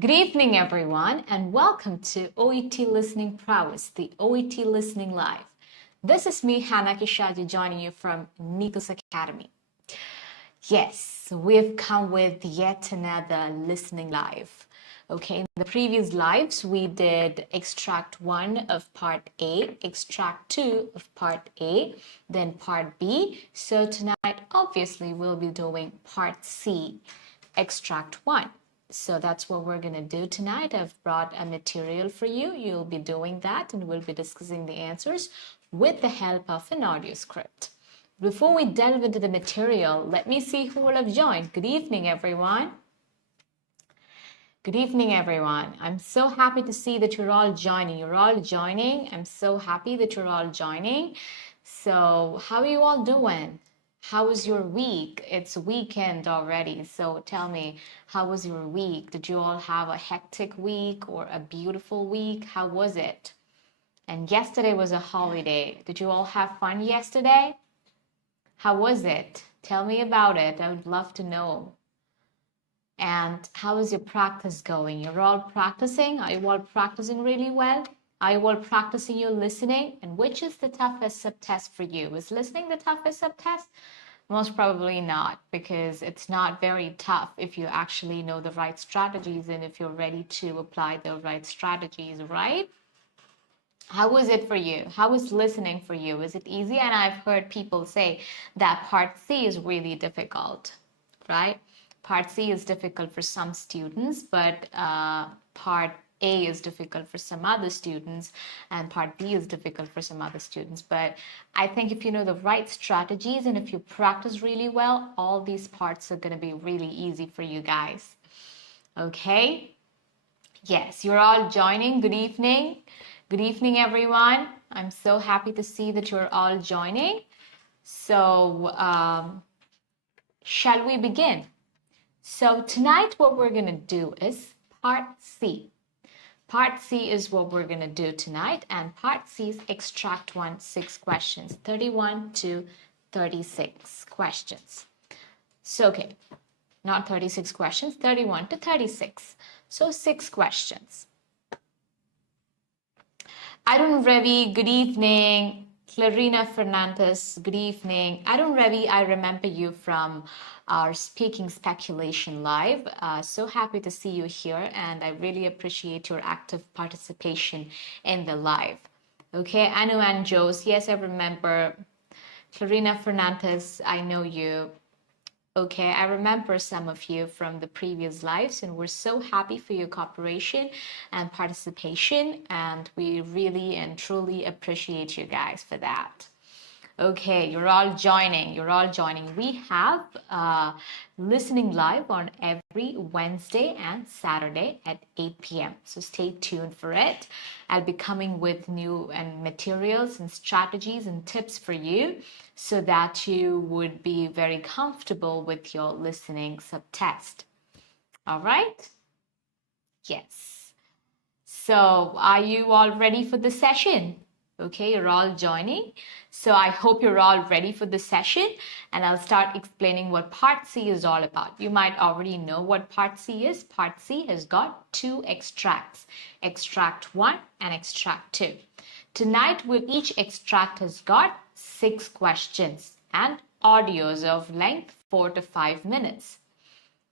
Good evening, everyone, and welcome to OET Listening Prowess, the OET Listening Live. This is me, Shaji, joining you from Nico's Academy. Yes, we've come with yet another listening live. Okay, in the previous lives, we did extract 1 of part A, extract 2 of part A, then part B. So tonight, obviously, we'll be doing part C, extract 1. So that's what we're going to do tonight. I've brought a material for you. You'll be doing that and we'll be discussing the answers with the help of an audio script. Before we delve into the material, let me see who will have joined. Good evening, everyone. Good evening, everyone. I'm so happy to see that you're all joining. You're all joining. I'm so happy that you're all joining. So how are you all doing? How was your week? It's weekend already, so tell me, how was your week? Did you all have a hectic week or a beautiful week? How was it? And yesterday was a holiday. Did you all have fun yesterday? How was it? Tell me about it. I would love to know. And how is your practice going? You're all practicing? Are you all practicing really well? Are you all practicing your listening? And which is the toughest subtest for you? Is listening the toughest subtest? Most probably not, because it's not very tough if you actually know the right strategies and if you're ready to apply the right strategies, right? How was it for you? How was listening for you? Is it easy? And I've heard people say that part C is really difficult, right? Part C is difficult for some students, but part A is difficult for some other students, and part B is difficult for some other students. But I think if you know the right strategies and if you practice really well, all these parts are going to be really easy for you guys. Okay? Yes, you're all joining. Good evening. Good evening, everyone. I'm so happy to see that you're all joining. So, shall we begin? So tonight what we're going to do is part C. Part C is what we're going to do tonight, and part C is extract 1, 6 questions, 31 to 36 questions. So, okay, not 36 questions, 31 to 36. So 6 questions. Arun Ravi, good evening. Clarina Fernandez, good evening. Arun Ravi, I remember you from our Speaking Speculation Live. So happy to see you here, and I really appreciate your active participation in the live. Okay, Anu and Jose, yes, I remember. Clarina Fernandez, I know you. Okay, I remember some of you from the previous lives, and we're so happy for your cooperation and participation, and we really and truly appreciate you guys for that. Okay, you're all joining. You're all joining. We have listening live on every Wednesday and Saturday at 8 p.m. So stay tuned for it. I'll be coming with new and materials and strategies and tips for you so that you would be very comfortable with your listening subtest. All right? Yes. So are you all ready for the session? Okay, you're all joining. So I hope you're all ready for the session, and I'll start explaining what part C is all about. You might already know what part C is. Part C has got 2 extracts, extract 1 and extract 2. Tonight, with each extract has got 6 questions and audios of length 4 to 5 minutes.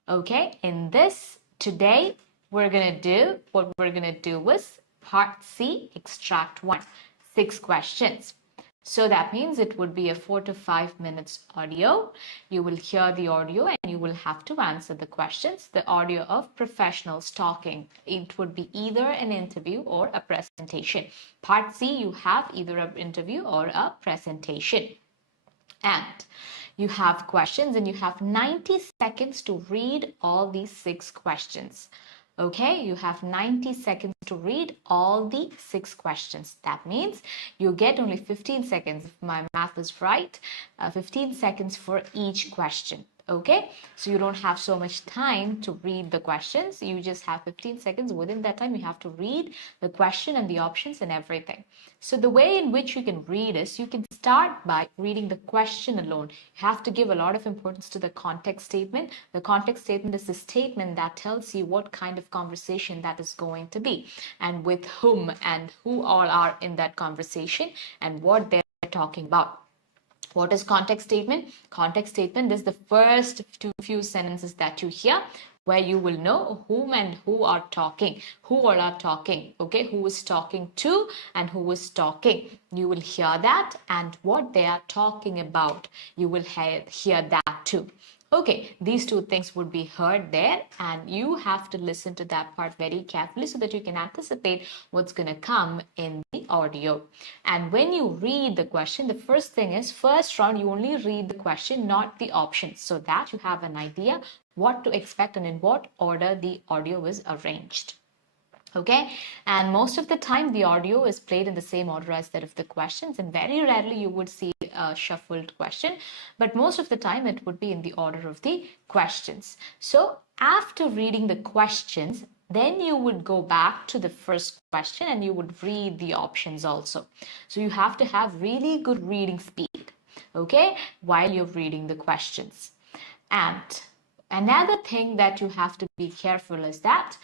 Okay, in this today, what we're gonna do is part C, extract 1. 6 questions. So that means it would be a 4 to 5 minutes audio. You will hear the audio and you will have to answer the questions. The audio of professionals talking. It would be either an interview or a presentation. Part C, you have either an interview or a presentation. And you have questions and you have 90 seconds to read all these 6 questions. Okay, you have 90 seconds to read all the 6 questions. That means you get only 15 seconds, if my math is right, 15 seconds for each question. Okay, so you don't have so much time to read the questions. You just have 15 seconds. Within that time, you have to read the question and the options and everything. So the way in which you can read is you can start by reading the question alone. You have to give a lot of importance to the context statement. The context statement is the statement that tells you what kind of conversation that is going to be and with whom and who all are in that conversation and what they're talking about. What is context statement? Context statement is the first few sentences that you hear where you will know whom and who are talking, who all are talking, okay, who is talking to and who is talking. You will hear that and what they are talking about. You will hear that too. Okay, these two things would be heard there and you have to listen to that part very carefully so that you can anticipate what's going to come in the audio. And when you read the question, the first thing is first round you only read the question, not the options, so that you have an idea what to expect and in what order the audio is arranged. Okay, and most of the time the audio is played in the same order as that of the questions, and very rarely you would see a shuffled question, but most of the time it would be in the order of the questions. So after reading the questions, then you would go back to the first question and you would read the options also. So you have to have really good reading speed, okay, while you're reading the questions. And another thing that you have to be careful is that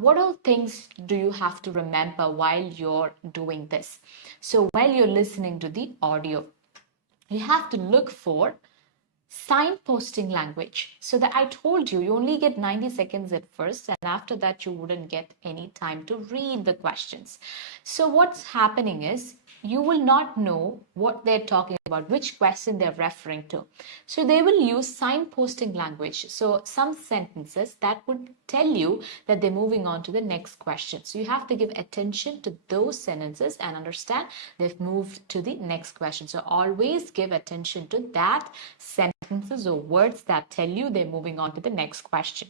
what all things do you have to remember while you're doing this? So while you're listening to the audio, you have to look for signposting language. So that I told you, you only get 90 seconds at first, and after that you wouldn't get any time to read the questions. So what's happening is you will not know what they're talking about, which question they're referring to. So they will use signposting language. So some sentences that would tell you that they're moving on to the next question. So you have to give attention to those sentences and understand they've moved to the next question. So always give attention to that sentences or words that tell you they're moving on to the next question.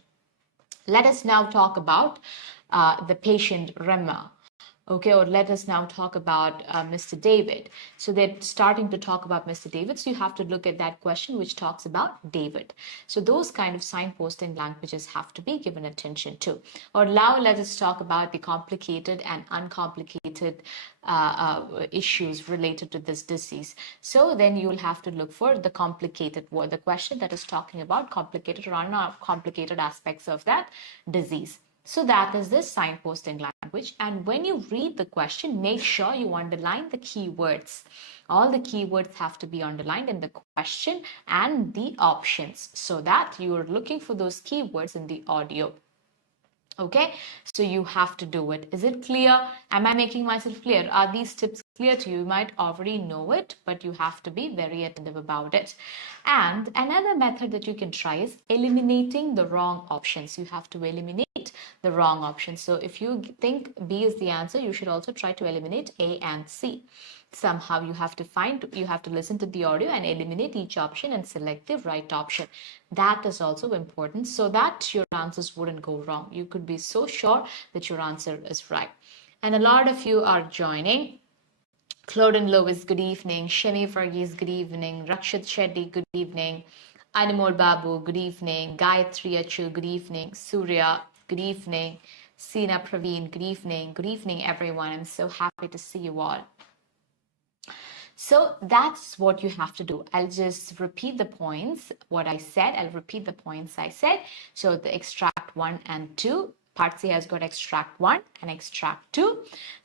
Let us now talk about the patient Rema. Okay, or let us now talk about Mr. David. So they're starting to talk about Mr. David. So you have to look at that question which talks about David. So those kind of signposting languages have to be given attention to. Or now let us talk about the complicated and uncomplicated issues related to this disease. So then you will have to look for the complicated word, the question that is talking about complicated or uncomplicated aspects of that disease. So that is the signposting language. And when you read the question, make sure you underline the keywords. All the keywords have to be underlined in the question and the options so that you are looking for those keywords in the audio. Okay, so you have to do it. Is it clear? Am I making myself clear? Are these tips clear to you? You might already know it, but you have to be very attentive about it. And another method that you can try is eliminating the wrong options. You have to eliminate the wrong options. So if you think B is the answer, you should also try to eliminate A and C. Somehow you have to listen to the audio and eliminate each option and select the right option. That is also important so that your answers wouldn't go wrong. You could be so sure that your answer is right. And a lot of you are joining. Claude and Lois, good evening. Shemi Varghese, good evening. Rakshit Shetty, good evening. Animal Babu, good evening. Gayatri Achu, good evening. Surya, good evening. Sina Praveen, good evening. Good evening, everyone. I'm so happy to see you all. So that's what you have to do. I'll just repeat the points, what I said. I'll repeat the points I said. So the extract 1 and 2. Part C has got extract 1 and extract 2.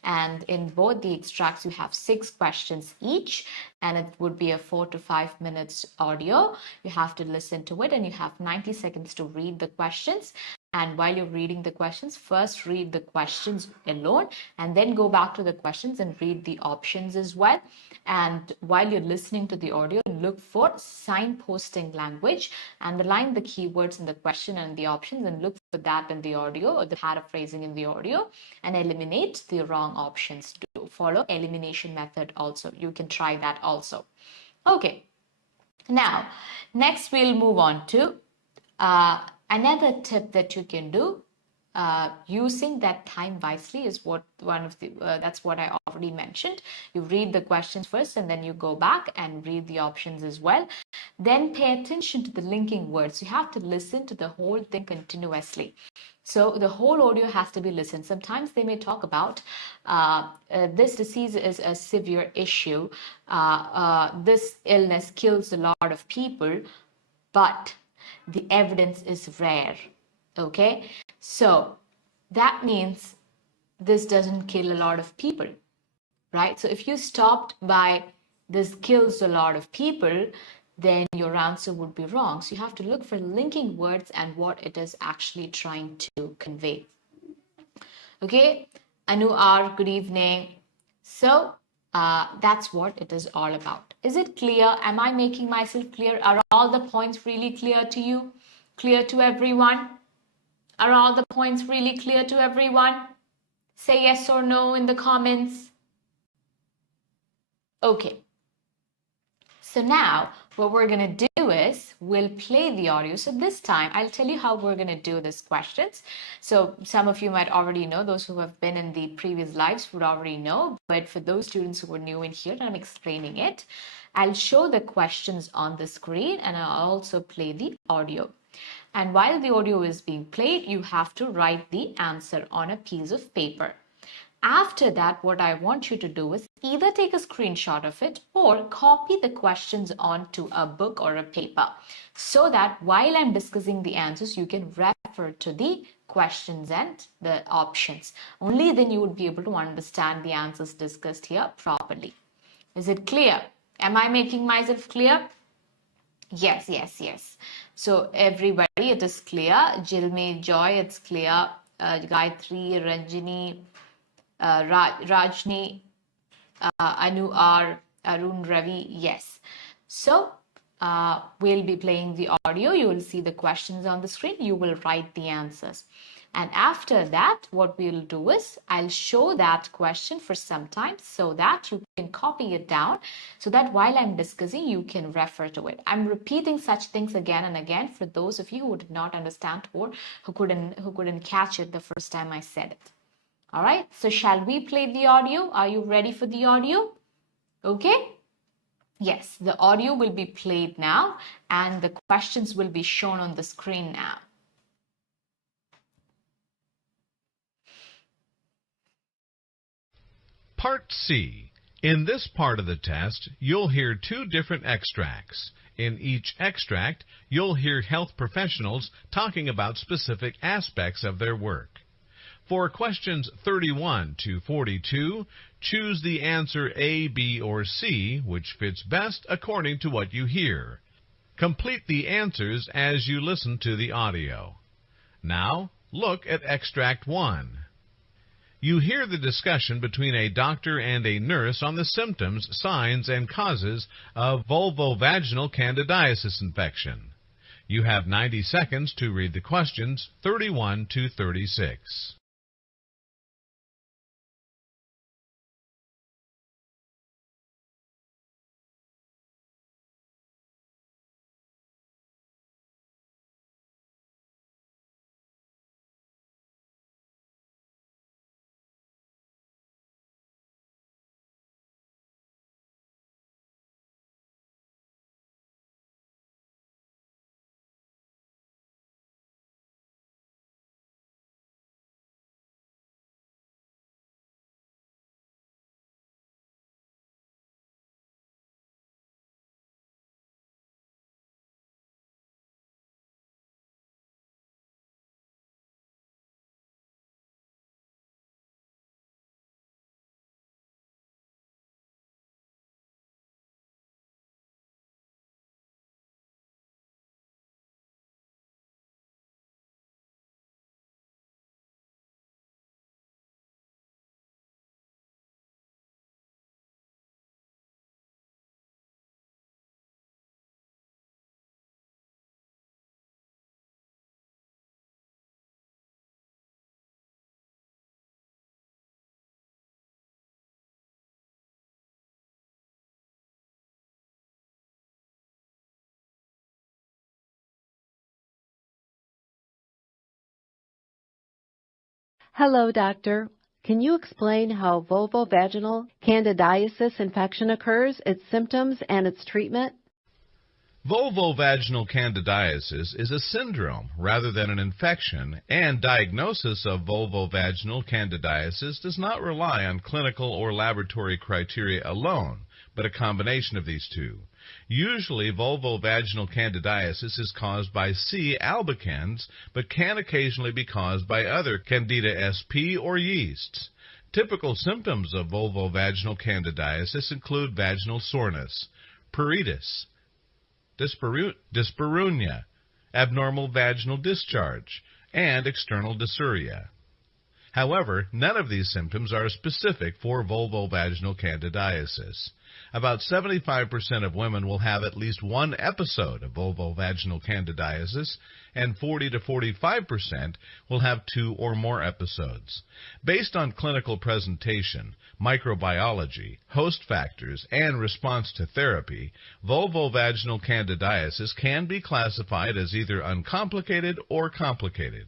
And in both the extracts, you have 6 questions each. And it would be a 4 to 5 minutes audio. You have to listen to it and you have 90 seconds to read the questions. And while you're reading the questions, first read the questions alone and then go back to the questions and read the options as well. And while you're listening to the audio, look for signposting language, underline the keywords in the question and the options and look for that in the audio or the paraphrasing in the audio and eliminate the wrong options. To follow elimination method also. You can try that also. Okay. Now, next we'll move on to another tip that you can do using that time wisely is that's what I already mentioned. You read the questions first and then you go back and read the options as well. then pay attention to the linking words. You have to listen to the whole thing continuously. So the whole audio has to be listened. Sometimes they may talk about this disease is a severe issue. This illness kills a lot of people, but the evidence is rare. Okay, so that means this doesn't kill a lot of people, right? So if you stopped by this kills a lot of people, then your answer would be wrong. So you have to look for linking words and what it is actually trying to convey. Okay, Anu R, good evening. So that's what it is all about. Is it clear? Am I making myself clear? Are all the points really clear to you? Clear to everyone? Are all the points really clear to everyone? Say yes or no in the comments. Okay. So now what we're going to do is we'll play the audio. So this time I'll tell you how we're going to do these questions. So some of you might already know, those who have been in the previous lives would already know, but for those students who are new in here, I'm explaining it. I'll show the questions on the screen and I'll also play the audio. And while the audio is being played, you have to write the answer on a piece of paper. After that, what I want you to do is either take a screenshot of it or copy the questions onto a book or a paper so that while I'm discussing the answers, you can refer to the questions and the options. Only then you would be able to understand the answers discussed here properly. Is it clear? Am I making myself clear? Yes, yes, yes. So everybody, it is clear. Jilme, Joy, it's clear. Gayatri, Ranjini, Rajni, Anu R, Arun, Ravi, yes. So we'll be playing the audio. You will see the questions on the screen. You will write the answers. And after that, what we'll do is I'll show that question for some time so that you can copy it down so that while I'm discussing, you can refer to it. I'm repeating such things again and again for those of you who did not understand or who couldn't catch it the first time I said it. All right, so shall we play the audio? Are you ready for the audio? Okay. Yes, the audio will be played now and the questions will be shown on the screen now. Part C. In this part of the test, you'll hear two different extracts. In each extract, you'll hear health professionals talking about specific aspects of their work. For questions 31 to 42, choose the answer A, B, or C, which fits best according to what you hear. Complete the answers as you listen to the audio. Now, look at Extract 1. You hear the discussion between a doctor and a nurse on the symptoms, signs, and causes of vulvovaginal candidiasis infection. You have 90 seconds to read the questions 31 to 36. Hello, doctor. Can you explain how vulvovaginal candidiasis infection occurs, its symptoms, and its treatment? Vulvovaginal candidiasis is a syndrome rather than an infection, and diagnosis of vulvovaginal candidiasis does not rely on clinical or laboratory criteria alone, but a combination of these two. Usually, vulvovaginal candidiasis is caused by C. albicans, but can occasionally be caused by other Candida sp or yeasts. Typical symptoms of vulvovaginal candidiasis include vaginal soreness, pruritus, dyspareunia, abnormal vaginal discharge, and external dysuria. However, none of these symptoms are specific for vulvovaginal candidiasis. About 75% of women will have at least one episode of vulvovaginal candidiasis, and 40 to 45% will have two or more episodes. Based on clinical presentation, microbiology, host factors, and response to therapy, vulvovaginal candidiasis can be classified as either uncomplicated or complicated.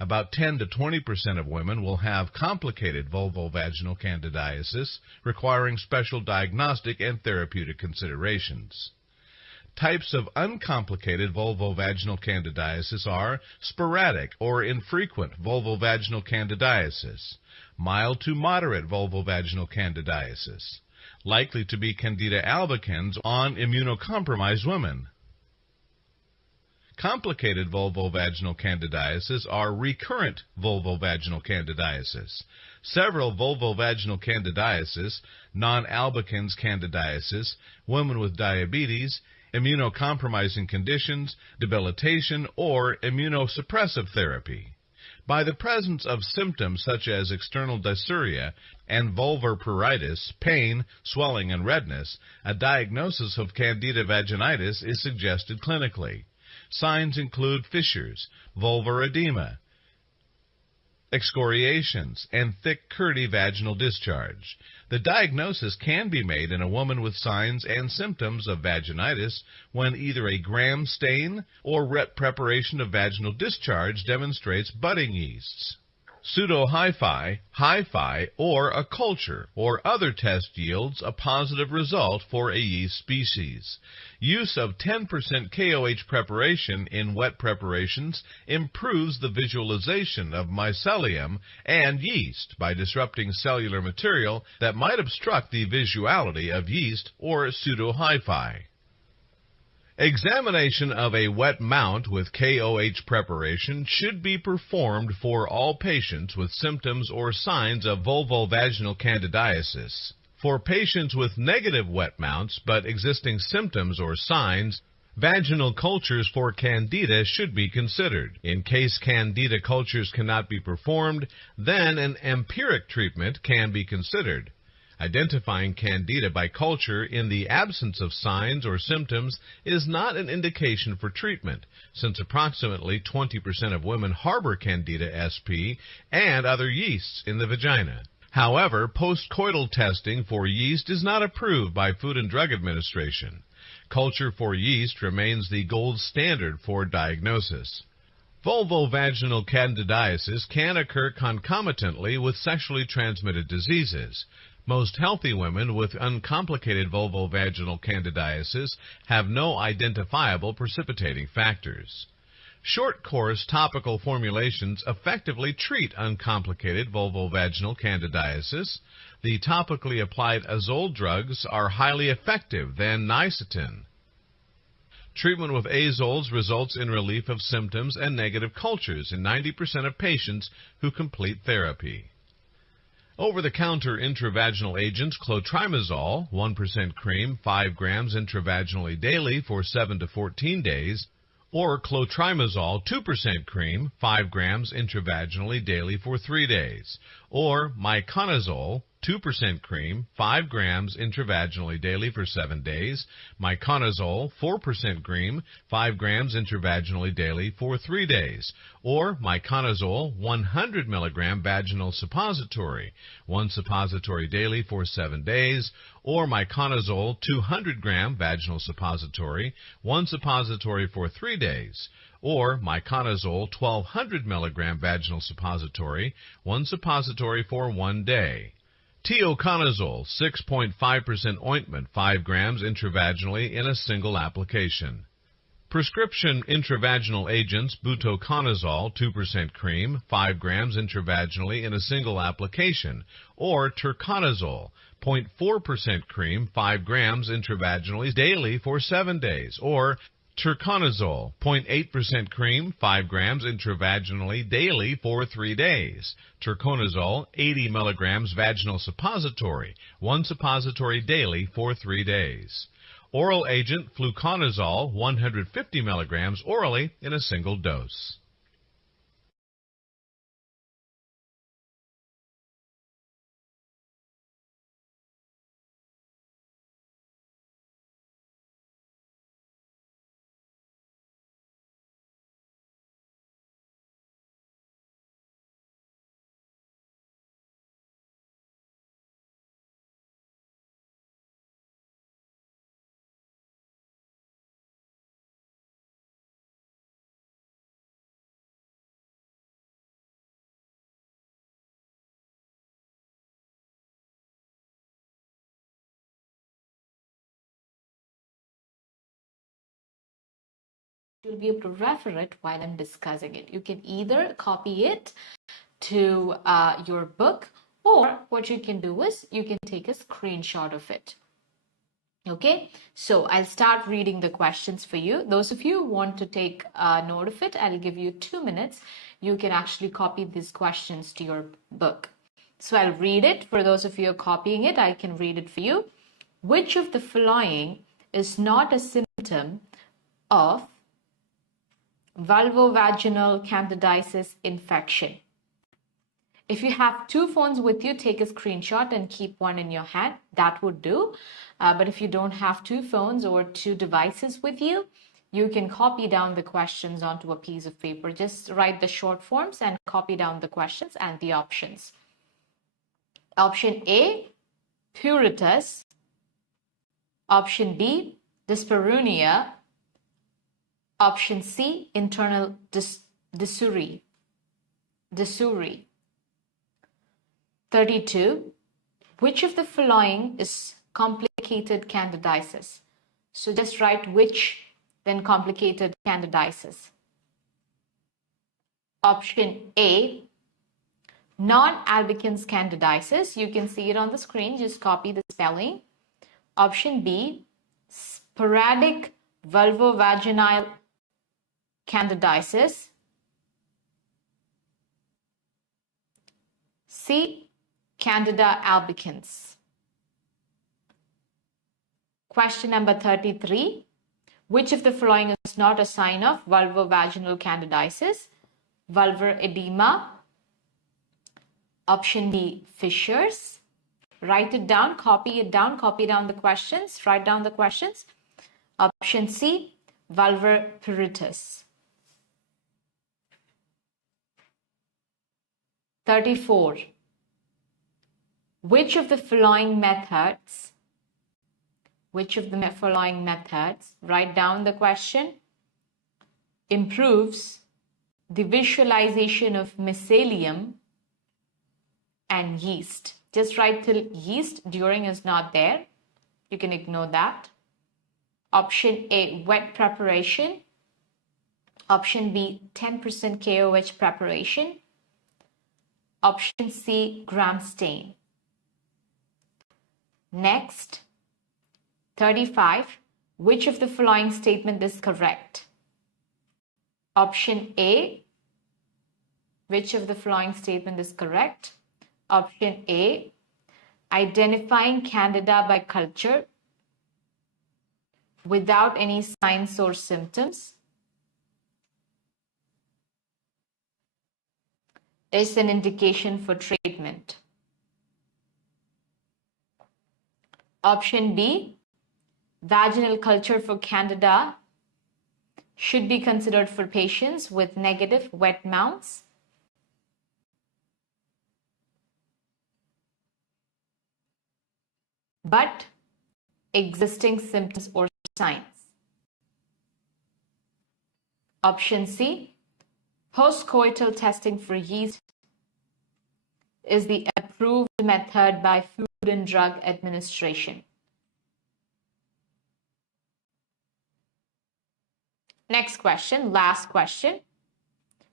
About 10 to 20% of women will have complicated vulvovaginal candidiasis, requiring special diagnostic and therapeutic considerations. Types of uncomplicated vulvovaginal candidiasis are sporadic or infrequent vulvovaginal candidiasis, mild to moderate vulvovaginal candidiasis, likely to be Candida albicans on immunocompromised women. Complicated vulvovaginal candidiasis are recurrent vulvovaginal candidiasis. Several vulvovaginal candidiasis, non-albicans candidiasis, women with diabetes, immunocompromising conditions, debilitation, or immunosuppressive therapy. By the presence of symptoms such as external dysuria and vulvar pruritus, pain, swelling, and redness, a diagnosis of Candida vaginitis is suggested clinically. Signs include fissures, vulvar edema, excoriations, and thick, curdy vaginal discharge. The diagnosis can be made in a woman with signs and symptoms of vaginitis when either a Gram stain or wet preparation of vaginal discharge demonstrates budding yeasts. Pseudo-hyphae, hyphae, or a culture or other test yields a positive result for a yeast species. Use of 10% KOH preparation in wet preparations improves the visualization of mycelium and yeast by disrupting cellular material that might obstruct the visuality of yeast or pseudo-hyphae. Examination of a wet mount with KOH preparation should be performed for all patients with symptoms or signs of vulvovaginal candidiasis. For patients with negative wet mounts but existing symptoms or signs, vaginal cultures for Candida should be considered. In case Candida cultures cannot be performed, then an empiric treatment can be considered. Identifying Candida by culture in the absence of signs or symptoms is not an indication for treatment, since approximately 20% of women harbor Candida sp and other yeasts in the vagina. However, postcoital testing for yeast is not approved by Food and Drug Administration. Culture for yeast remains the gold standard for diagnosis. Vulvovaginal candidiasis can occur concomitantly with sexually transmitted diseases. Most healthy women with uncomplicated vulvovaginal candidiasis have no identifiable precipitating factors. Short-course topical formulations effectively treat uncomplicated vulvovaginal candidiasis. The topically applied azole drugs are highly effective than niacin. Treatment with azoles results in relief of symptoms and negative cultures in 90% of patients who complete therapy. Over-the-counter intravaginal agents, clotrimazole, 1% cream, 5 grams intravaginally daily for 7 to 14 days, or clotrimazole, 2% cream, 5 grams intravaginally daily for 3 days, or miconazole, 2% cream, 5 grams intravaginally daily for 7 days, miconazole, 4% cream, 5 grams intravaginally daily for 3 days, or miconazole, 100 milligram vaginal suppository, 1 suppository daily for 7 days, or miconazole, 200 gram vaginal suppository, 1 suppository for 3 days, or miconazole, 1200 milligram vaginal suppository, 1 suppository for 1 day. Teoconazole, 6.5% ointment, 5 grams intravaginally in a single application. Prescription intravaginal agents butoconazole 2% cream, 5 grams intravaginally in a single application, or turconazole 0.4% cream, 5 grams intravaginally daily for 7 days, or turconazole 0.8% cream, 5 grams intravaginally daily for 3 days. Turconazole 80 milligrams vaginal suppository, 1 suppository daily for 3 days. Oral agent fluconazole 150 milligrams orally in a single dose. You'll be able to refer it while I'm discussing it. You can either copy it to your book, or what you can do is you can take a screenshot of it. Okay, so I'll start reading the questions for you. Those of you who want to take note of it, I'll give you 2 minutes. You can actually copy these questions to your book. So I'll read it. For those of you who are copying it, I can read it for you. Which of the following is not a symptom of vulvovaginal candidiasis infection? If you have 2 phones with you, take a screenshot and keep one in your hand. That would do. But if you don't have 2 phones or 2 devices with you, you can copy down the questions onto a piece of paper. Just write the short forms and copy down the questions and the options. Option A, pruritus. Option B, dyspareunia. Option C, internal dysuria. 32. Which of the following is complicated candidiasis? So just write which, then complicated candidiasis. Option A, non-albicans candidiasis. You can see it on the screen. Just copy the spelling. Option B, sporadic vulvovaginal candidiasis. C, Candida albicans. Question number 33. Which of the following is not a sign of vulvovaginal candidiasis? Vulvar edema. Option B, fissures. Write it down, copy down the questions, write down the questions. Option C, vulvar pruritus. 34. Which of the following methods, write down the question, improves the visualization of mycelium and yeast? Just write till yeast, during is not there. You can ignore that. Option A, wet preparation. Option B, 10% KOH preparation. Option C, gram stain. Next, 35. Which of the following statement is correct? Option A. Which of the following statement is correct? Option A, identifying Candida by culture without any signs or symptoms is an indication for treatment. Option B, vaginal culture for Candida should be considered for patients with negative wet mounts. But existing symptoms or signs. Option C, postcoital testing for yeast is the approved method by Food and Drug Administration. Next question, last question.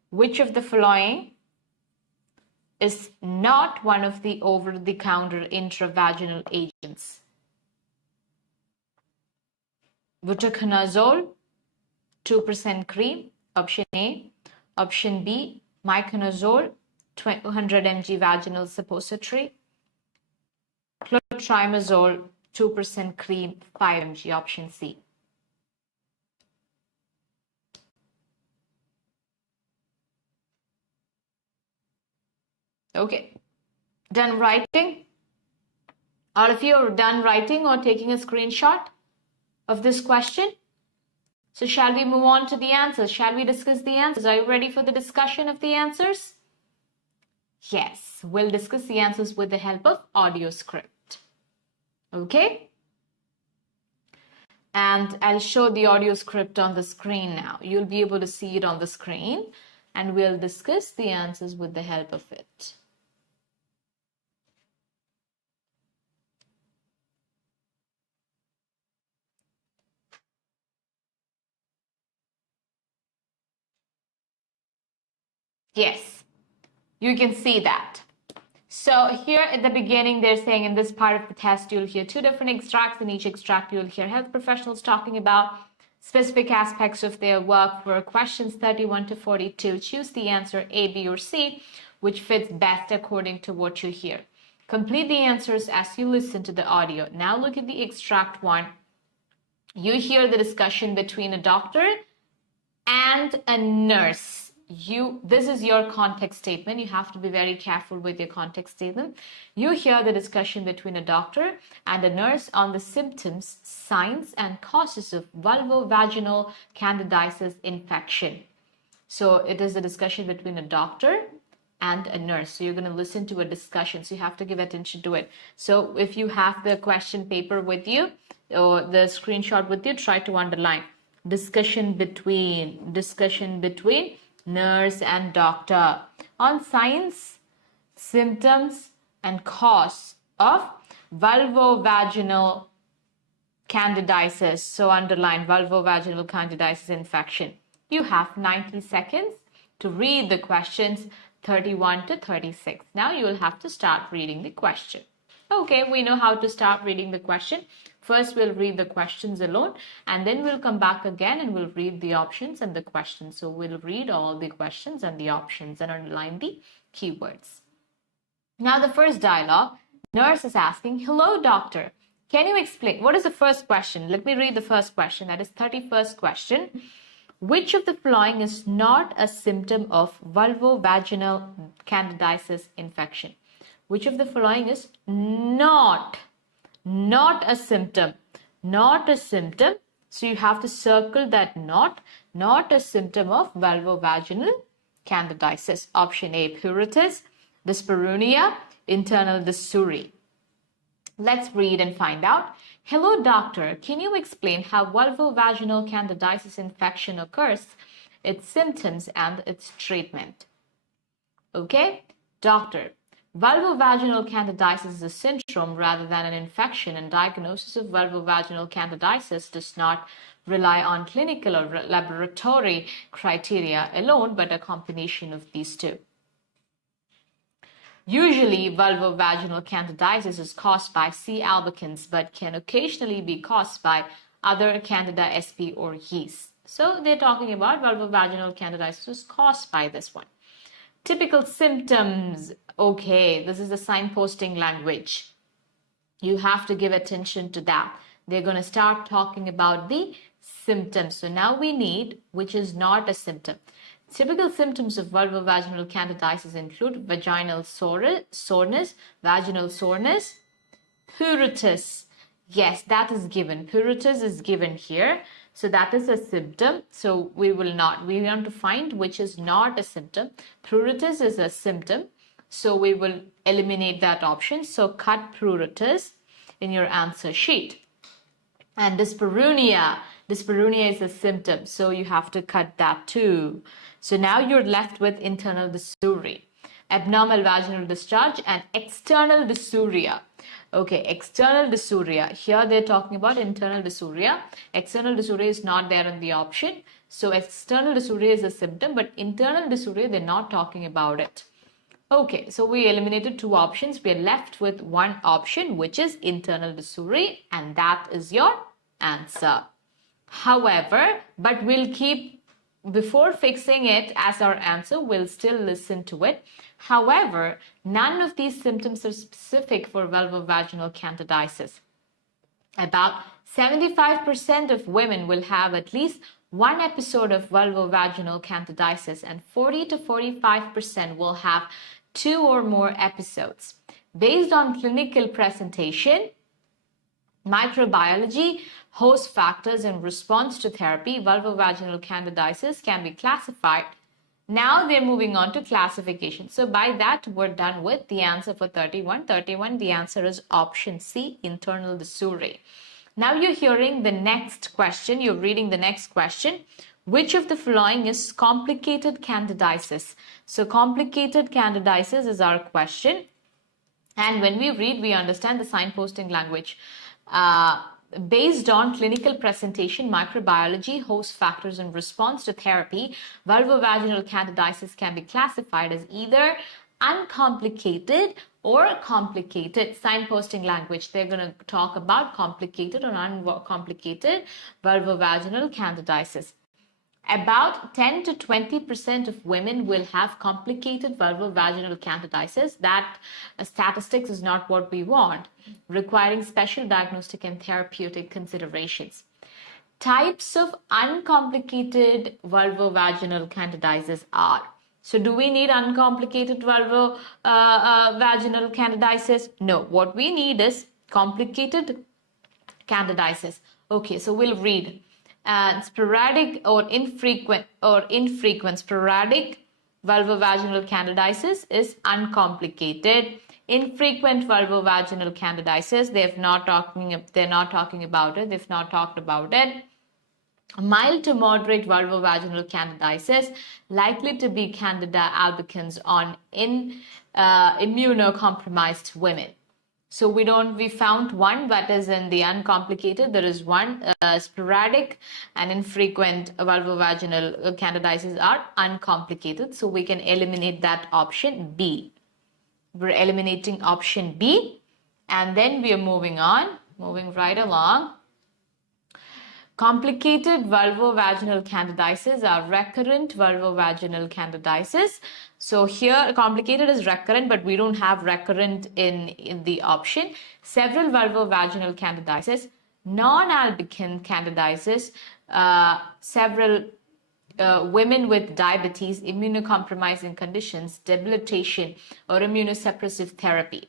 Which of the following is not one of the over-the-counter intravaginal agents? Voriconazole, 2% cream, option A. Option B, miconazole, 200 mg vaginal suppository. Clotrimazole, 2% cream, 5 mg, option C. Okay, done writing? All of you are done writing or taking a screenshot of this question? So shall we move on to the answers? Shall we discuss the answers? Are you ready for the discussion of the answers? Yes, we'll discuss the answers with the help of audio script. Okay? And I'll show the audio script on the screen now. You'll be able to see it on the screen, and we'll discuss the answers with the help of it. Yes, you can see that. So here at the beginning, they're saying in this part of the test, you'll hear 2 different extracts. In each extract, you'll hear health professionals talking about specific aspects of their work. For questions 31 to 42, choose the answer A, B, or C, which fits best according to what you hear. Complete the answers as you listen to the audio. Now look at the extract 1. You hear the discussion between a doctor and a nurse. This is your context statement. You have to be very careful with your context statement. You hear the discussion between a doctor and a nurse on the symptoms, signs, and causes of vulvovaginal candidiasis infection. So it is a discussion between a doctor and a nurse. So you're going to listen to a discussion. So you have to give attention to it. So if you have the question paper with you or the screenshot with you, try to underline discussion between nurse and doctor on signs, symptoms, and cause of vulvovaginal candidiasis. So underline vulvovaginal candidiasis infection. You have 90 seconds to read the questions 31 to 36. Now you will have to start reading the question. Okay, we know how to start reading the question. First, we'll read the questions alone, and then we'll come back again and we'll read the options and the questions. So we'll read all the questions and the options and underline the keywords. Now the first dialogue, nurse is asking, hello doctor, can you explain, what is the first question? Let me read the first question, that is 31st question. Which of the following is not a symptom of vulvovaginal candidiasis infection? Which of the following is not a symptom? Not a symptom. So you have to circle that not a symptom of vulvovaginal candidiasis. Option A, pruritus, dyspareunia, internal dysuria. Let's read and find out. Hello doctor, can you explain how vulvovaginal candidiasis infection occurs, its symptoms and its treatment? Okay, doctor. Vulvovaginal candidiasis is a syndrome rather than an infection, and diagnosis of vulvovaginal candidiasis does not rely on clinical or laboratory criteria alone, but a combination of these two. Usually, vulvovaginal candidiasis is caused by C. albicans, but can occasionally be caused by other Candida sp or yeast. So they're talking about vulvovaginal candidiasis is caused by this one. Typical symptoms. Okay, this is the signposting language. You have to give attention to that. They're going to start talking about the symptoms. So now we need which is not a symptom. Typical symptoms of vulvovaginal candidiasis include vaginal soreness, vaginal soreness, pruritus. Yes, that is given. Pruritus is given here. So that is a symptom. So we want to find which is not a symptom. Pruritus is a symptom. So we will eliminate that option. So cut pruritus in your answer sheet. And dyspareunia is a symptom. So you have to cut that too. So now you're left with internal dysuria, abnormal vaginal discharge, and external dysuria. Okay, external dysuria. Here they're talking about internal dysuria. External dysuria is not there in the option. So external dysuria is a symptom, but internal dysuria, they're not talking about it. Okay, so we eliminated two options. We are left with one option, which is internal dysuria, and that is your answer. However, but we'll keep, before fixing it as our answer, we'll still listen to it. However, none of these symptoms are specific for vulvovaginal candidiasis. About 75% of women will have at least one episode of vulvovaginal candidiasis, and 40 to 45% will have two or more episodes. Based on clinical presentation, microbiology, host factors, and response to therapy, vulvovaginal candidiasis can be classified. Now they're moving on to classification. So by that, we're done with the answer for 31. 31, the answer is option C, internal dysuria. Now you're hearing the next question. You're reading the next question. Which of the following is complicated candidiasis? So complicated candidiasis is our question. And when we read, we understand the signposting language. Based on clinical presentation, microbiology, host factors, and response to therapy, vulvovaginal candidiasis can be classified as either uncomplicated or complicated. Signposting language, they're going to talk about complicated or uncomplicated vulvovaginal candidiasis. About 10 to 20% of women will have complicated vulvovaginal candidiasis. That statistics is not what we want, requiring special diagnostic and therapeutic considerations. Types of uncomplicated vulvovaginal candidiasis are. So do we need uncomplicated vulvovaginal candidiasis? No, what we need is complicated candidiasis. Okay, so we'll read. Sporadic or infrequent sporadic vulvovaginal candidiasis is uncomplicated. Infrequent vulvovaginal candidiasis, they're not talking about it. They've not talked about it. Mild to moderate vulvovaginal candidiasis, likely to be Candida albicans on immunocompromised women. So we found one that is in the uncomplicated. There is one sporadic and infrequent vulvovaginal candidiasis are uncomplicated. So we can eliminate that option B. We're eliminating option B, and then we are moving right along. Complicated vulvovaginal candidiasis are recurrent vulvovaginal candidiasis. So here complicated is recurrent, but we don't have recurrent in the option. Several vulvovaginal candidiasis, non-albicans candidiasis, several women with diabetes, immunocompromising conditions, debilitation, or immunosuppressive therapy.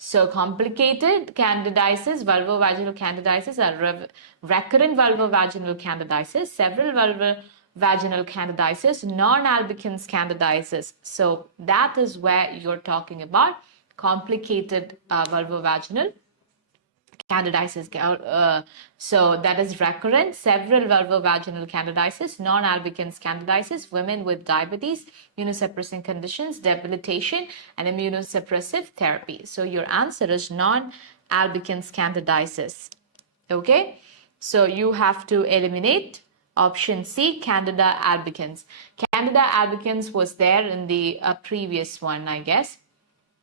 So complicated candidiasis, vulvovaginal candidiasis are recurrent vulvovaginal candidiasis, several vulvovaginal candidiasis, non-albicans candidiasis. So that is where you're talking about complicated vulvovaginal candidiasis. So that is recurrent, several vulvovaginal candidiasis, non-albicans candidiasis, women with diabetes, immunosuppressing conditions, debilitation, and immunosuppressive therapy. So your answer is non-albicans candidiasis. Okay, so you have to eliminate option C, Candida albicans. Candida albicans was there in the previous one, I guess.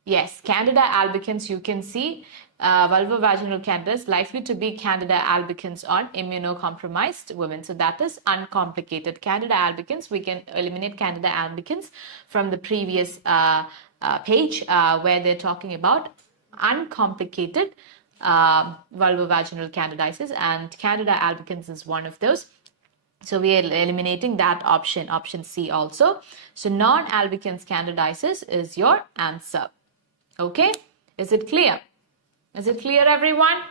Yes, Candida albicans, you can see vulvovaginal candidiasis likely to be Candida albicans on immunocompromised women. So that is uncomplicated. Candida albicans, we can eliminate Candida albicans from the previous page where they're talking about uncomplicated vulvovaginal candidiasis, and Candida albicans is one of those. So we are eliminating that option, option C also. So non-albicans candidiasis is your answer. Okay, is it clear? Is it clear, everyone?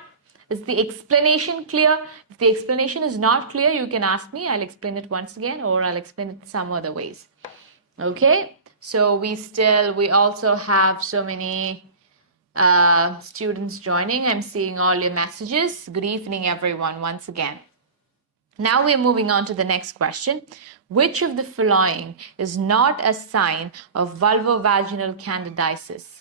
Is the explanation clear? If the explanation is not clear, you can ask me. I'll explain it once again, or I'll explain it some other ways. Okay, so we also have so many students joining. I'm seeing all your messages. Good evening, everyone, once again. Now we're moving on to the next question. Which of the following is not a sign of vulvovaginal candidiasis?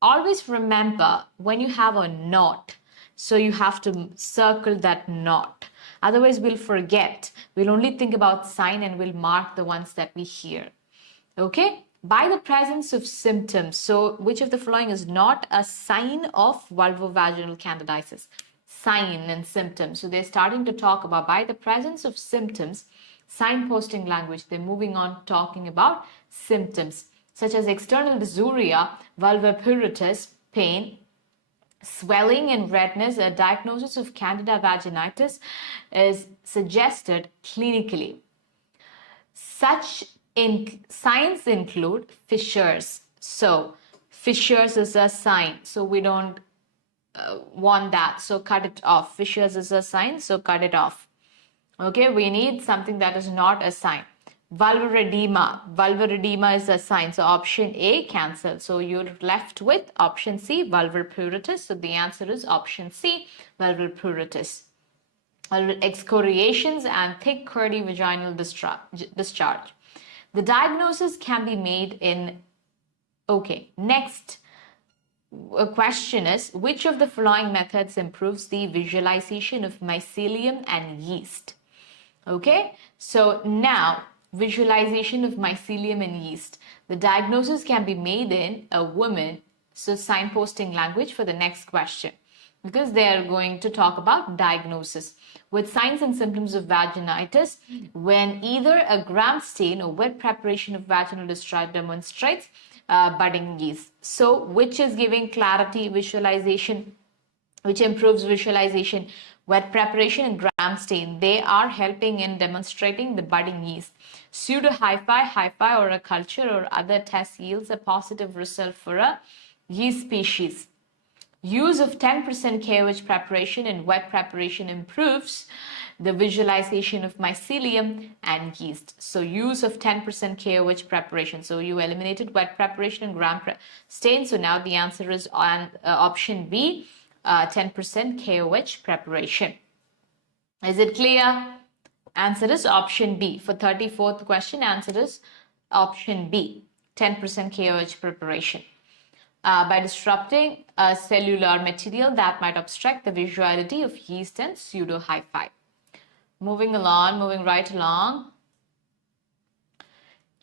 Always remember when you have a knot, so you have to circle that knot. Otherwise, we'll forget. We'll only think about sign and we'll mark the ones that we hear. Okay? By the presence of symptoms. So, which of the following is not a sign of vulvovaginal candidiasis? Sign and symptoms. So, they're starting to talk about by the presence of symptoms, signposting language. They're moving on talking about symptoms such as external dysuria, vulvar pruritus, pain, swelling and redness. A diagnosis of Candida vaginitis is suggested clinically. Such signs include fissures. So fissures is a sign, so we don't want that, so cut it off. Fissures is a sign, so cut it off. Okay, we need something that is not a sign. Vulvar edema. Vulvar edema is a sign. So option A, cancel. So you're left with option C, vulvar pruritus. So the answer is option C, vulvar pruritus. Excoriations and thick curdy vaginal discharge. The diagnosis can be made in... Okay, next question is, which of the following methods improves the visualization of mycelium and yeast? Okay, so now visualization of mycelium and yeast. The diagnosis can be made in a woman. So signposting language for the next question, because they are going to talk about diagnosis. With signs and symptoms of vaginitis, when either a gram stain or wet preparation of vaginal discharge demonstrates budding yeast. So which is giving clarity, visualization, which improves visualization? Wet preparation and gram stain, they are helping in demonstrating the budding yeast. 𝐎𝐄𝐓 or a culture or other test yields a positive result for a yeast species. Use of 10% 𝐾OH preparation and wet preparation improves the visualization of mycelium and yeast. So use of 10% 𝐾OH preparation. So you eliminated wet preparation and gram stain. So now the answer is on option B, 10% 𝐾OH preparation. Is it clear? Answer is option B. For 34th question, answer is option B, 10% 𝐾OH preparation. By disrupting a cellular material that might obstruct the visuality of yeast and 𝐎𝐄𝐓. Moving right along.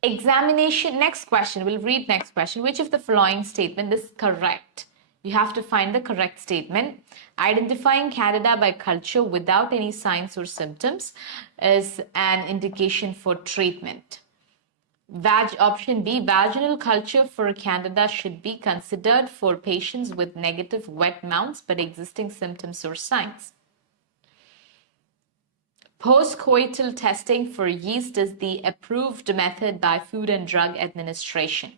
Examination, next question, we'll read next question. Which of the following statement is correct? You have to find the correct statement. Identifying Candida by culture without any signs or symptoms is an indication for treatment. Option B, vaginal culture for Candida should be considered for patients with negative wet mounts but existing symptoms or signs. Postcoital testing for yeast is the approved method by Food and Drug Administration.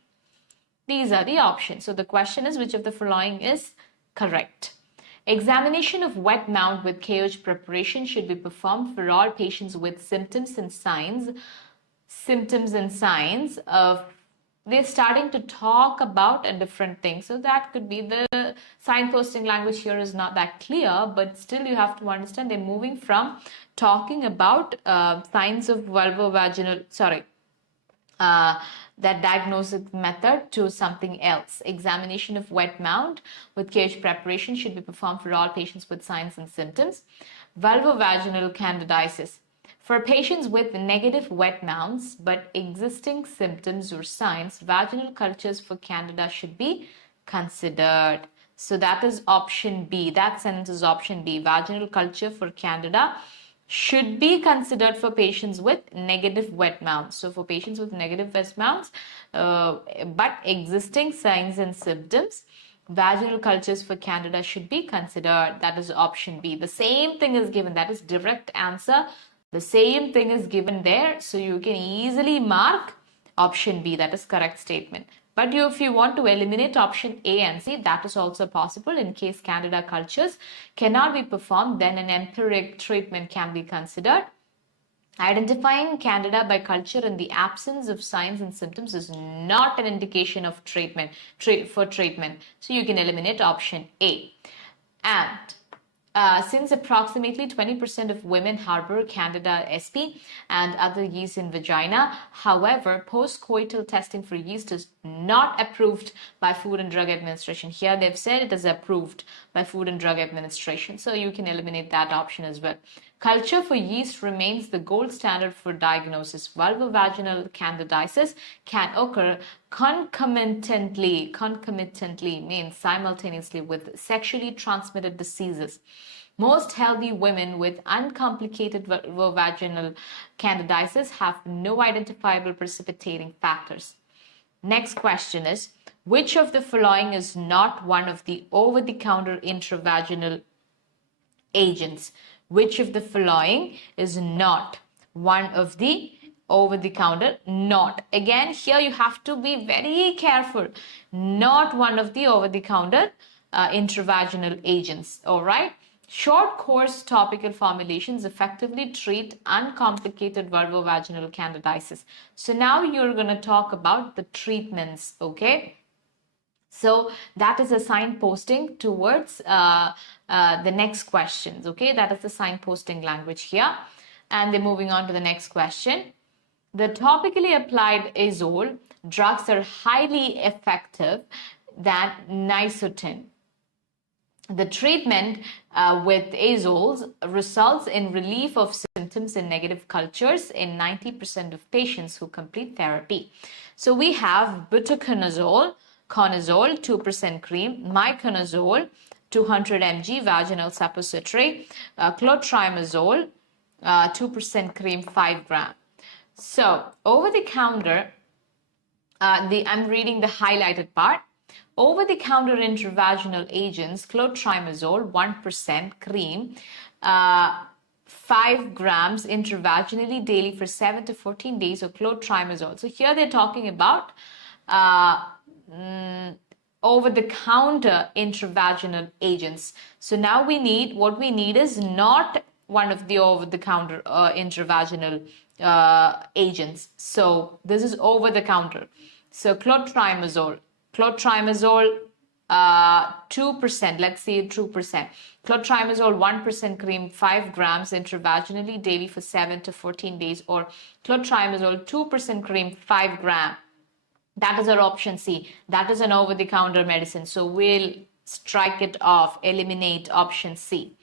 These are the options. So the question is, which of the following is correct? Examination of wet mount with 𝐾OH preparation should be performed for all patients with symptoms and signs of... They're starting to talk about a different thing. So that could be the signposting language here is not that clear, but still you have to understand they're moving from talking about signs of vulvovaginal, that diagnosis method to something else. Examination of wet mount with 𝐾OH preparation should be performed for all patients with signs and symptoms. Vulvovaginal candidiasis. For patients with negative wet mounts but existing symptoms or signs, vaginal cultures for Candida should be considered. So that is option B. That sentence is option B. Vaginal culture for Candida should be considered for patients with negative wet mounts. So for patients with negative wet mounts but existing signs and symptoms, vaginal cultures for Candida should be considered. That is option B. The same thing is given. That is direct answer. The same thing is given there. So you can easily mark option B. That is correct statement. But if you want to eliminate option A and C, that is also possible. In case Candida cultures cannot be performed, then an empiric treatment can be considered. Identifying Candida by culture in the absence of signs and symptoms is not an indication of treatment. So you can eliminate option A. And since approximately 20% of women harbor Candida sp and other yeast in vagina, however, postcoital testing for yeast is not approved by Food and Drug Administration. Here they've said it is approved by Food and Drug Administration. So you can eliminate that option as well. Culture for yeast remains the gold standard for diagnosis. Vulvovaginal candidiasis can occur concomitantly means simultaneously with sexually transmitted diseases. Most healthy women with uncomplicated vulvovaginal candidiasis have no identifiable precipitating factors. Next question is, which of the following is not one of the over-the-counter intravaginal agents? Which of the following is not one of the over-the-counter? Not. Again, here you have to be very careful. Not one of the over-the-counter intravaginal agents. All right. Short course topical formulations effectively treat uncomplicated vulvovaginal candidiasis. So now you're going to talk about the treatments, okay? So that is a signposting towards the next questions, okay? That is the signposting language here. And then moving on to the next question. The topically applied azole drugs are highly effective than nicotinamide. The treatment with azoles results in relief of symptoms in negative cultures in 90% of patients who complete therapy. So we have butaconazole, conazole, 2% cream, miconazole, 200 mg vaginal suppository, clotrimazole, 2% cream, 5 gram. So over the counter, I'm reading the highlighted part. Over-the-counter intravaginal agents, clotrimazole, 1% cream, 5 grams intravaginally daily for 7 to 14 days, or clotrimazole. So here they're talking about over-the-counter intravaginal agents. So now what we need is not one of the over-the-counter intravaginal agents. So this is over-the-counter. So clotrimazole, 2%, let's say 2%. Clotrimazole, 1% cream, 5 grams intravaginally daily for 7 to 14 days, or clotrimazole, 2% cream, 5 gram. That is our option C. That is an over-the-counter medicine. So we'll strike it off, eliminate option C.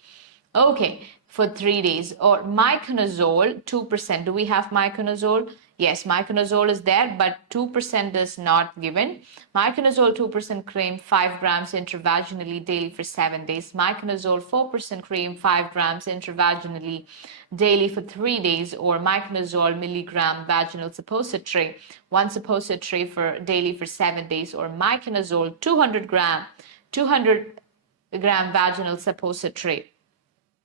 Okay, for 3 days. Or miconazole, 2%. Do we have miconazole? Yes, miconazole is there, but 2% is not given. Miconazole 2% cream, 5 grams intravaginally daily for 7 days. Miconazole 4% cream, 5 grams intravaginally daily for 3 days, or miconazole milligram vaginal suppository, 1 suppository for daily for 7 days, or miconazole 200 gram vaginal suppository.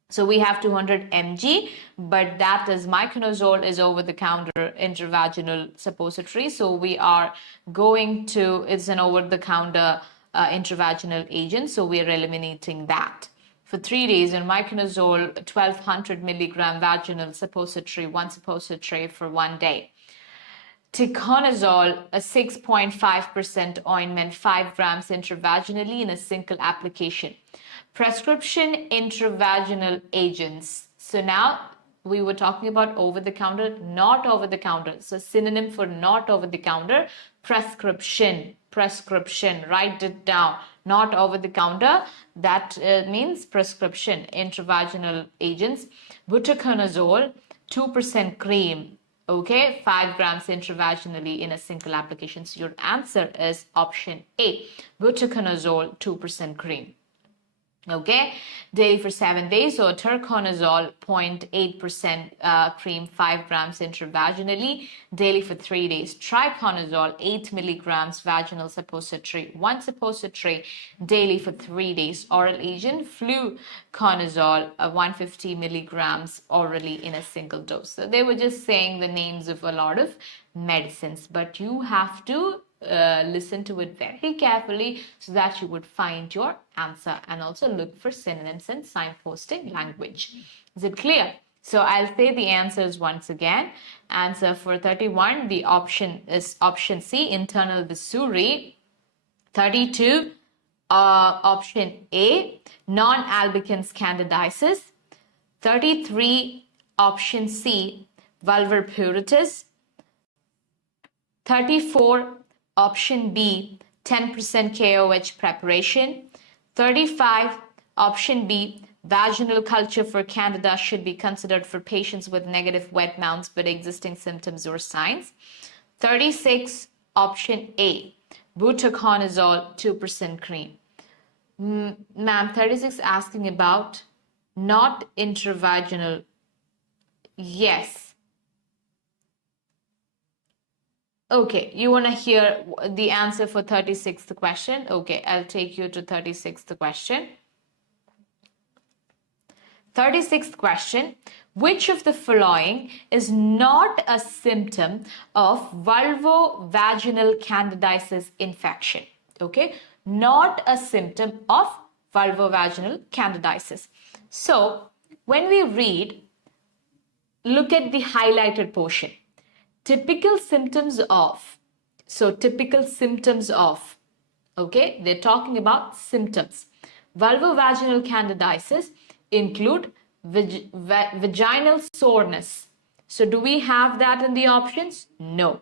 So we have 200 mg, but that is miconazole is over-the-counter intravaginal suppository. So we are going to, it's an over-the-counter intravaginal agent. So we are eliminating that. For 3 days, and miconazole 1200 milligram vaginal suppository, 1 suppository for 1 day. Ticonazole, a 6.5% ointment, 5 grams intravaginally in a single application. Prescription intravaginal agents. So now we were talking about over-the-counter, not over-the-counter. So synonym for not over-the-counter, prescription. Write it down. Not over-the-counter, that means prescription intravaginal agents. Butaconazole, 2% cream. Okay, 5 grams intravaginally in a single application. So your answer is option A, butaconazole 2% cream. Okay, daily for 7 days. So tericonazole 0.8% cream, 5 grams intravaginally daily for 3 days. Triconazole 8 milligrams vaginal suppository, 1 suppository daily for 3 days. Oral agent fluconazole 150 milligrams orally in a single dose. So they were just saying the names of a lot of medicines, but you have to listen to it very carefully so that you would find your answer, and also look for synonyms and signposting language. Is it clear? So I'll say the answers once again. Answer for 31, the option is option C, internal Vissuri. 32, option A, non-albicans candidiasis. 33, option C, vulvar pruritus. 34, option B, 10% KOH preparation. 35, option B, Vaginal culture for Candida should be considered for patients with negative wet mounts but existing symptoms or signs. 36, option A, butoconazole 2% cream. Ma'am, 36 asking about not intravaginal. Yes. Okay, you want to hear the answer for 36th question? Okay, I'll take you to 36th question. 36th question, which of the following is not a symptom of vulvovaginal candidiasis infection? Okay, not a symptom of vulvovaginal candidiasis. So when we read, look at the highlighted portion. Typical symptoms of, okay, they're talking about symptoms. Vulvovaginal candidiasis include vaginal soreness. So do we have that in the options? No.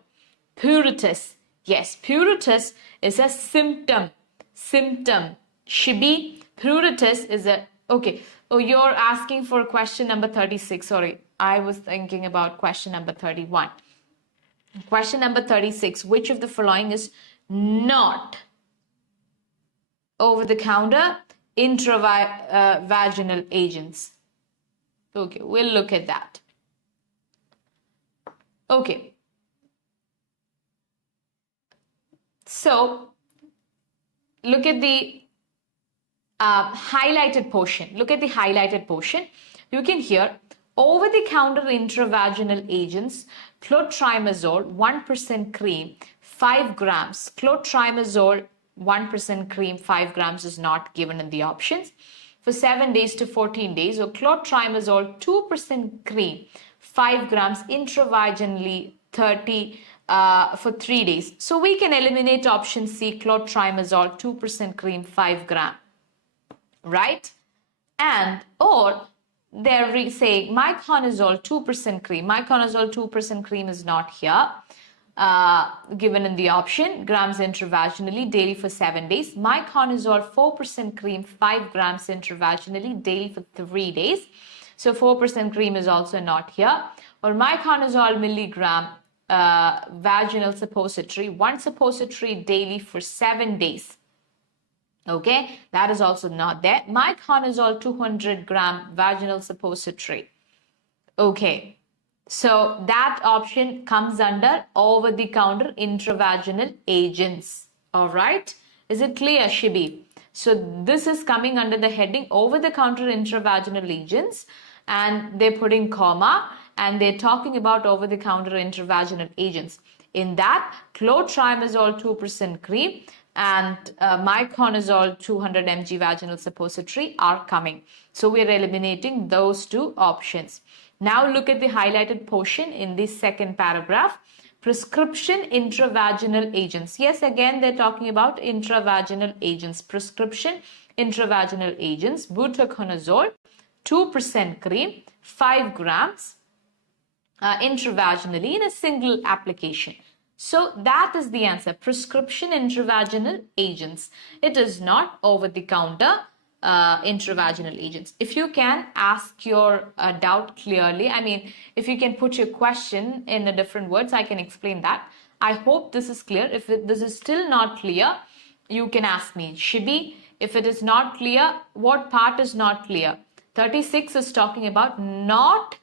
Pruritus. Yes, pruritus is a symptom. 𝐲𝐵, pruritus is a, okay. Oh, you're asking for question number 36. Sorry, I was thinking about question number 31. Question number 36, which of the following is not over-the-counter intravaginal agents? Okay, we'll look at that. Okay. So, look at the highlighted portion. Look at the highlighted portion. You can hear over-the-counter intravaginal agents, clotrimazole 1% cream, 5 grams. Clotrimazole 1% cream, 5 grams is not given in the options. For 7 days to 14 days, or clotrimazole 2% cream, 5 grams intravaginally 30 for 3 days. So we can eliminate option C, clotrimazole 2% cream, 5 gram, right? And or they're saying 𝐼𝐶𝐽𝐻 2% cream. 𝐼𝐶𝐽𝐻 2% cream is not here. Given in the option, grams intravaginally daily for 7 days. 𝐼𝐶𝐽𝐻 4% cream, 5 grams intravaginally daily for 3 days. So 4% cream is also not here. Or 𝐼𝐶𝐽𝐻 milligram vaginal suppository, 1 suppository daily for 7 days. Okay, that is also not there. 𝐼𝐶𝐽𝐻 200 gram vaginal suppository. Okay. So that option comes under over-the-counter intravaginal agents. All right. Is it clear, 𝐲𝐵? So this is coming under the heading over-the-counter intravaginal agents, and they're putting comma and they're talking about over-the-counter intravaginal agents. In that, clotrimazole 2% cream and 𝐼𝐶𝐽𝐻 200 mg vaginal suppository are coming. So we're eliminating those two options. Now look at the highlighted portion in the second paragraph. Prescription intravaginal agents. Yes, again, they're talking about intravaginal agents. Prescription intravaginal agents. Butoconazole, 2% cream, 5 grams intravaginally in a single application. So that is the answer. Prescription intravaginal agents. It is not over-the-counter intravaginal agents. If you can ask your doubt clearly, I mean, if you can put your question in a different words, I can explain that. I hope this is clear. If this is still not clear, you can ask me. 𝐲𝐵, if it is not clear, what part is not clear? 36 is talking about not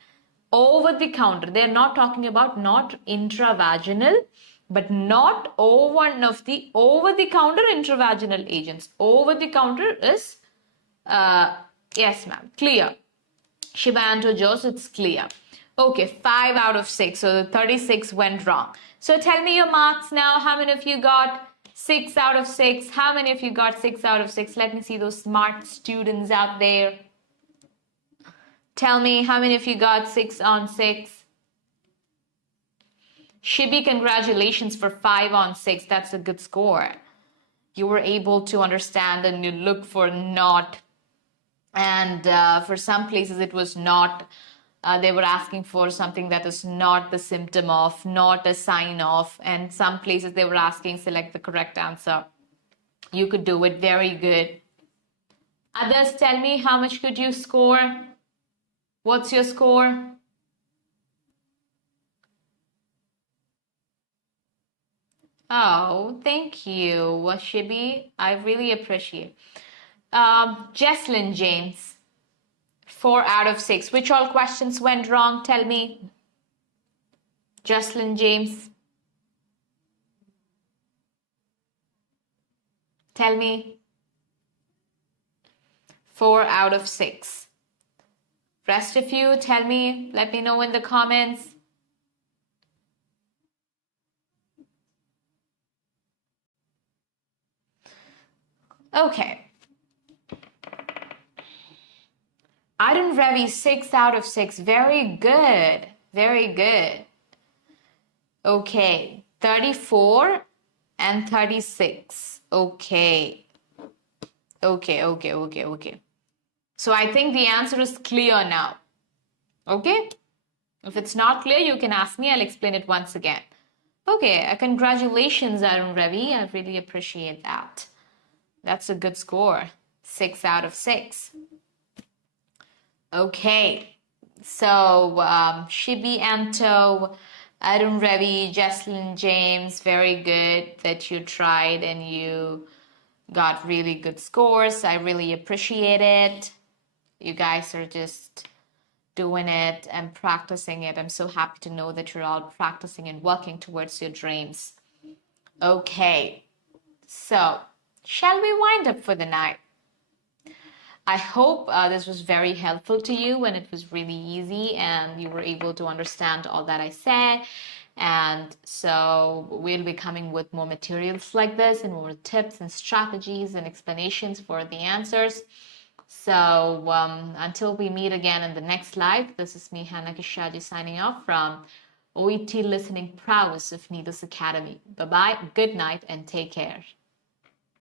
over-the-counter. They're not talking about not intravaginal, but not one of the over-the-counter intravaginal agents. Over-the-counter is yes, ma'am. Clear. Shibanto Jose, it's clear. Okay, 5 out of 6. So the 36 went wrong. So tell me your marks now. How many of you got 6 out of 6? How many of you got 6 out of 6? Let me see those smart students out there. Tell me how many of you got 6 on 6? 𝐲𝐵, congratulations for 5 on 6. That's a good score. You were able to understand and you look for not. And for some places it was not. They were asking for something that is not the symptom of, not a sign of. And some places they were asking select the correct answer. You could do it very good. Others, tell me, how much could you score? What's your score? Oh, thank you, Washibi. I really appreciate. Jesslyn James, 4 out of 6. Which all questions went wrong? Tell me. Jesslyn James. Tell me. 4 out of 6. Rest of you, tell me. Let me know in the comments. Okay. Arun Ravi, 6 out of 6. Very good. Very good. Okay. 34 and 36. Okay. Okay. So I think the answer is clear now. Okay? If it's not clear, you can ask me. I'll explain it once again. Okay. Congratulations, Arun Ravi. I really appreciate that. That's a good score. 6 out of 6. Okay. So, Shibi Anto, Arun Ravi, Jesslyn James, very good that you tried and you got really good scores. I really appreciate it. You guys are just doing it and practicing it. I'm so happy to know that you're all practicing and working towards your dreams. Okay. So, shall we wind up for the night? I hope this was very helpful to you and it was really easy and you were able to understand all that I said. And so we'll be coming with more materials like this and more tips and strategies and explanations for the answers. So until we meet again in the next live, this is me, 𝐻𝐻𝐿 Shaji, signing off from OET Listening Prowess of Needles Academy. Bye-bye, good night, and take care.